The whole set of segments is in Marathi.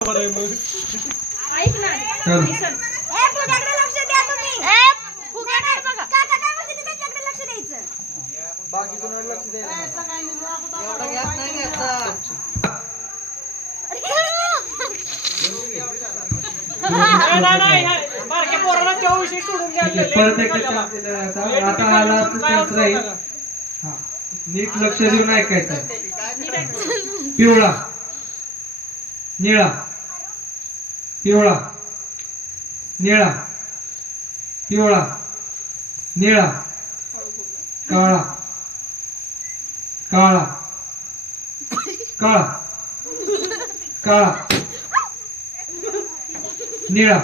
ऐक ना फुग्याकडे लक्ष द्या तुम्ही. फुग्याकडे बघा. काका काय म्हणते ते त्याच्याकडे लक्ष द्यायचं. बाकी कोणाला लक्ष द्यायचं एवढा गॅप नाही घ्यायचा. आता आला राहील. नीट लक्ष देऊन ऐकायचं. पिवळा निळा पिवळा निळा पिवळा निळा काळा काळा काळा काळा निळा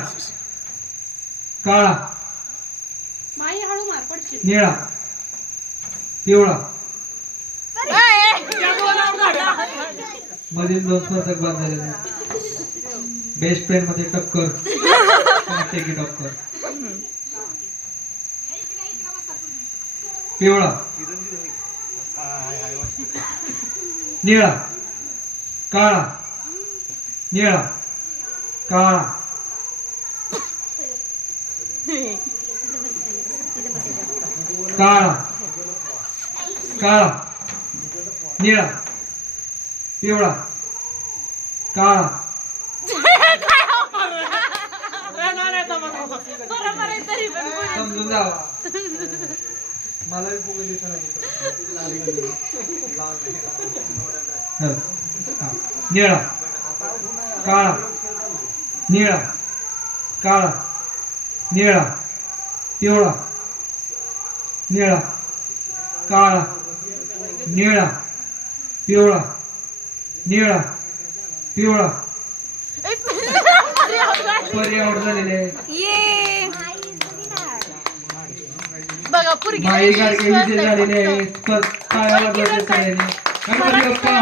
काळा माई हळू मार पडशील. निळा पिवळा मधील 2 स्पर्धक बाद झालेले. बेस्ट फ्रेंड मध्ये टक्कर. डॉक्टर पिवळा निळा काळा निळा काळा काळा काळा निळा पिवळा काळा समजून जावा. मला बी फुगे दिसणार निळा काळा निळा काळा निळा पिवळा निळा काळा निळा पिवळा निळा पिवळा पर्यावरण झालेले बघा पुरगी माई गाडगे विजय झालेले आहेत. पायाला गणपती बाप्पा.